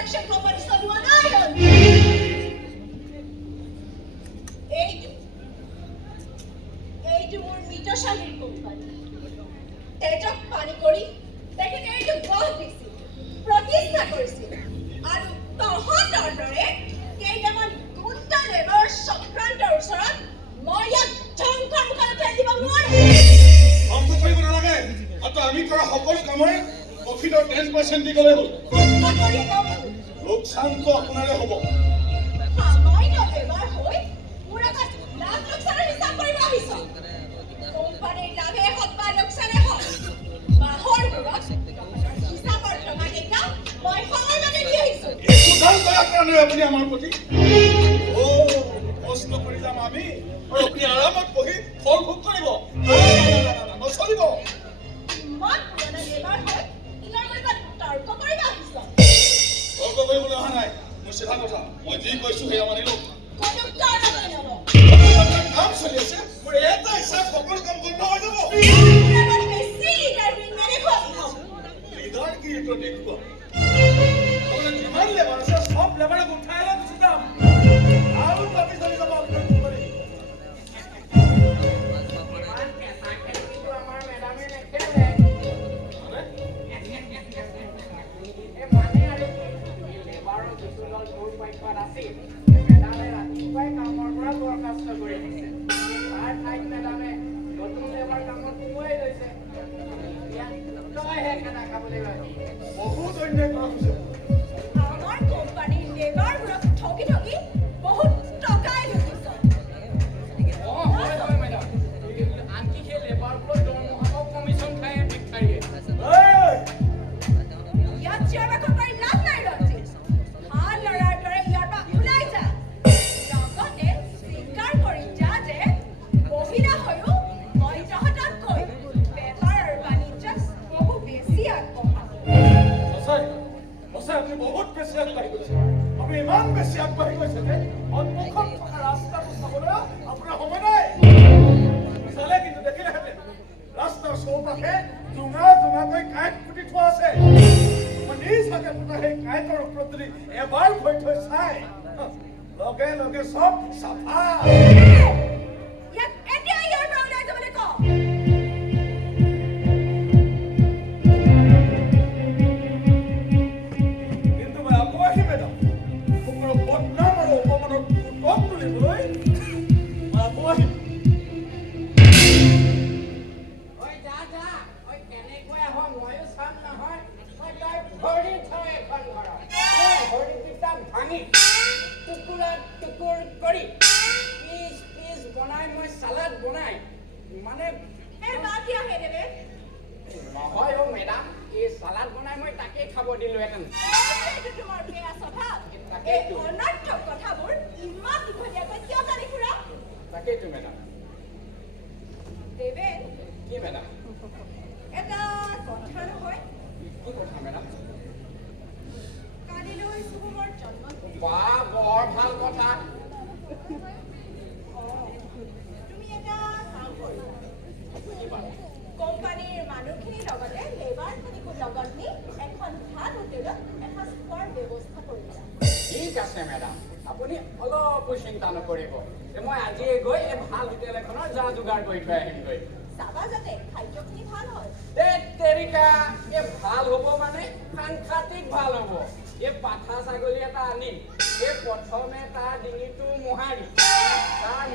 production company চলোৱা নাই এইটো মোৰ মিতশালীৰ কোম্পানী তেজক পানী কৰি তেখেতে এইটো গঢ় দিছিল প্ৰতিষ্ঠা কৰিছিল আৰু তহঁতৰ দৰে কেইটামান গুণ্ডা লেবাৰ চক্ৰান্তৰ ওচৰত মই ইয়াক ধ্বংসৰ মুখত উঠাই দিব নোৱাৰো ধ্বংস কৰিব নালাগে আৰু আমি কৰা সকলো কামৰে প্ৰফিটৰ 10% দি গ'লে হ'ল লোকচানটো আপোনাৰে হ'ব সামান্য লেবাৰ হৈ মোৰ আগত লাভ লোকচানৰ হিচাপ কৰিব আহিছ কোম্পানীৰ লাভে হওক বা লোকচানে হওক মাহৰ মূৰত হিচাপৰ টকাকেইটা মই সময়মতে দি আহিছোঁ সুধান কৰাৰ কাৰণে আপুনি আমাৰ প্ৰতি কষ্ট কৰি যাম আমি আৰু আপুনি আৰামত বহি ফল ভোগ কৰিব নচলিব ইমান পুৰণা লেবাৰ হৈ ইয়াৰ লগত তৰ্ক কৰিব আহিছ তৰ্ক কৰিবলৈ অহা নাই মোৰ চিধা কথা মই যি কৈছোঁ সেয়া মানিলো কোনো কাৰণতে নলওঁ কাম চলি আছে মোৰ এটা হিচাপ সকলো কাম বন্ধ হৈ যাব বেছি লিডাৰ মানে খুৱাব লিডাৰ কি এইটো দেখুৱা আপোনাৰ যিমান লেবাৰ আছে সব লেবাৰক উঠাই লৈ গুচি যাম আৰু পাতি চলি যাব আপোনাৰ কোম্পানী বহুত অন্যায় কৰা হৈছে আমাৰ কোম্পানীৰ লেবাৰবোৰক ঠগি ঠগি বহুত টকাই লুটিছ আনকি সেই লেবাৰবোৰৰ দৰমহাও কমিশ্যন খাই ভিক্ষাৰীয়ে ইয়াত চিঞৰ বাখৰ কৰি লাভ নাই ৰঞ্জিত ভাল ল'ৰাৰ দৰে ইয়াৰ পৰা ওলাই যা লগতে স্বীকাৰ কৰি যা যে মহিলা হৈও মই তহঁততকৈ বেপাৰ আৰু বাণিজ্যত বহু বেছি আগবঢ়া সঁচাই আপুনি বহুত বেছি আগবাঢ়ি গৈছে আপুনি ইমান বেছি আগবাঢ়ি গৈছে যে সন্মুখত থকা ৰাস্তাটো চাবলৈ আপোনাৰ সময় নাই চালে কিন্তু দেখিলেহেঁতেন ৰাস্তাৰ চৌপাশে জোঙাকৈ কাঁইট পুতি থোৱা আছে মই নিজ হাতে আপোনাৰ সেই কাঁইটৰ ওপৰত যদি এবাৰ ভৰি থৈ চাই লগে লগে চব চাফা ইয়াক এতিয়া ইয়াৰ পৰা ওলাই যাবলৈ কওঁ কিন্তু মই আকৌ আহিম মেডাম আপোনাৰ বদনাম আৰু অপমানৰ উত্তম তুলিবলৈ মই আকৌ আহিম ঐ যা ঐ কেনেকৈ আহ ময়ো চাম নহয় মই তই ভৰি থওঁ এখন ঘৰত এই ভৰিকেইটা ভাঙি টুকুৰা টুকুৰ কৰি পিচ পিচ বনাই মই চালাড বনাই মানে এই বাদ দিয়া হে দেৱে নহয় অ' মেডাম এই চালাড বনাই মই তাকেই খাব দিলোহেঁতেন এইটো তোমাৰ বেয়া স্বভাৱ তাকে এই অনৰ্থক কথাবোৰ ইমান দীঘলীয়াকৈ কিয় জানি ফুৰা তাকেইতো মেডাম দেৱে কি মেডাম এটা কথা নহয় কি কথা মেডাম কালিলৈ শুভমৰ জন্মদিন বা বৰ ভাল কথা তুমি এটা কাম কৰিবা কি বাৰু কোম্পানীৰ মানুহখিনিৰ লগতে লেবাৰখিনিকো লগত নি এখন ভাল হোটেলত এসাঁজ খোৱাৰ ব্যৱস্থা কৰিবা ঠিক আছে মেডাম আপুনি অলপো চিন্তা নকৰিব মই আজিয়ে গৈ এই ভাল হোটেল এখনৰ যা যোগাৰ কৰি থৈ আহিমগৈ চাবা যাতে খাদ্যখিনি ভাল হয় তেৰিকা এই ভাল হ'ব মানে সাংঘাতিক ভাল হ'ব এই পাঠা ছাগলী এটা আনি এই প্ৰথমে তাৰ ডিঙিটো মোহাৰি তাৰ